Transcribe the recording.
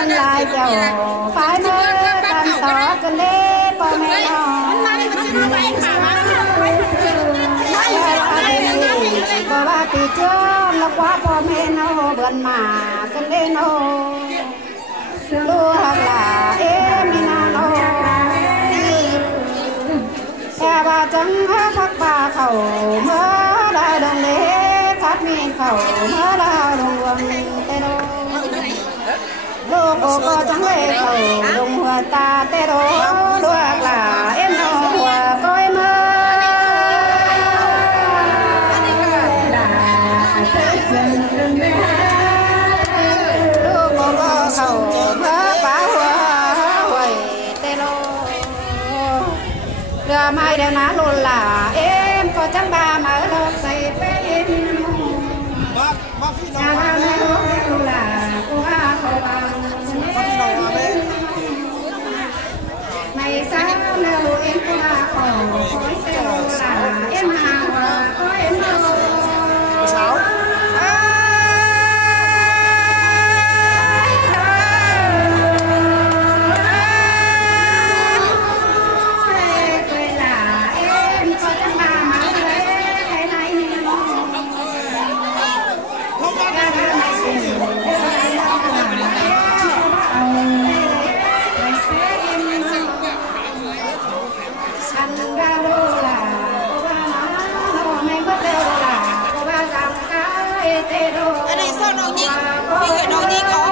con lại giàu phải mơ con xó con lê bò mẹ có ba từ trước nó quá bò mẹ nó bận mà con lê nó đua hoặc là em nó xe ba trắng phát ba khẩu mơ đã đồng lê phát miên khẩu mơ đã đồng quần tê đô đô cô trắng lê khẩu đồng hòa ta tê đô đua hoặc là em nó hòa coi mơ đô cô khẩu mơ bá hòa huệ tê đô đưa mai đều ná luôn là em có trắng ba mà lớp xây phép em nhà ba mẹ luôn là cô ha khẩu bà này sao nếu em cô ha khẩu khói xe là em hàng và có em đâu sáu Anh này sao đầu nhiên có